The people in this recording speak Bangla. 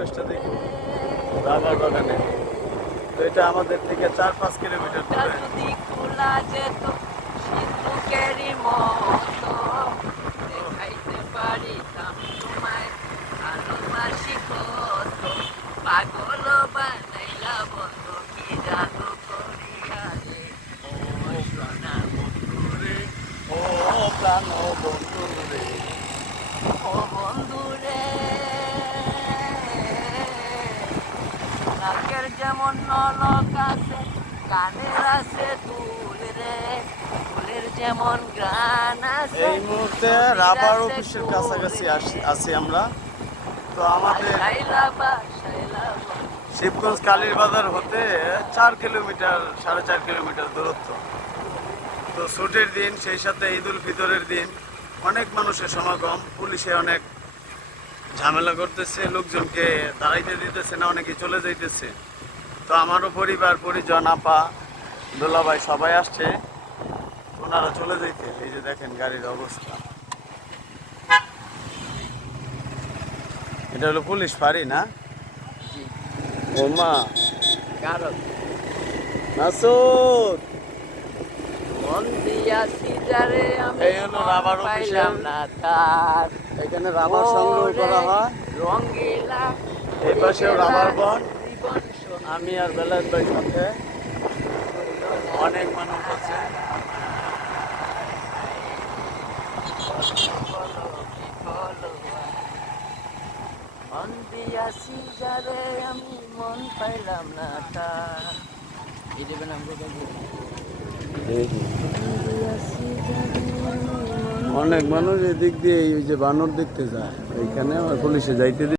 পরিবেশটা দেখুন রাবার বাগানে। তো এটা আমাদের থেকে 4-5 কিলোমিটার দূরে। যদি খোলা যেত সিন্ধুকেরই মতো দেখাইতে পারিতাম তোমায় ভালোবাসি কত পাগল বানাইলা বন্ধু কি জাদু করিয়া রে ও সোনা বন্ধু রে ও প্রাণ বন্ধু রে, ও বন্ধু রে নাকের যেমন নলক আছে কানের আছে দুল রে ফুলের যেমন গান আছে এই মুহূর্তে রাবার অফিসের কাছাকাছি আছি আমরা। তো আমাদের শিবগঞ্জ কালীর বাজার হতে 4 কিলোমিটার 4.5 কিলোমিটার দূরত্ব। তো ছুটির দিন, সেই সাথে ঈদ উল ফিতরের দিন, অনেক মানুষের সমাগম। পুলিশে অনেক ঝামেলা করতেছে, লোকজনকে দাঁড়াইতে দিতেছে না, অনেকে চলে যাইতেছে। তো আমারও পরিবার পরিজন, আপা দোলাভাই সবাই আসছে, ওনারা চলে যাইতে। এই যে দেখেন গাড়ির অবস্থা। এটা হলো পুলিশ ফাঁড়ি না? ওমা মাসুদ, মন দিয়াছি যারে আমি এই হলো রাবার পাইলাম অফিসের, না তার এখানে রাবার সংগ্রহ করা হয়। রঙ্গিলা এই পাশেও রাবার বন। জীবন সঙ্গী। আমি আর বেলায়েত ভাই সাথে অনেক মানুষ আছে। মন দিয়াছি যারে আমি মন পাইলাম না তার এই দেবেন আমাকে অনেক মানুষ এদিক দিয়ে এই যে বানর দেখতে যায়, এইখানে আমার পুলিশে যাইতে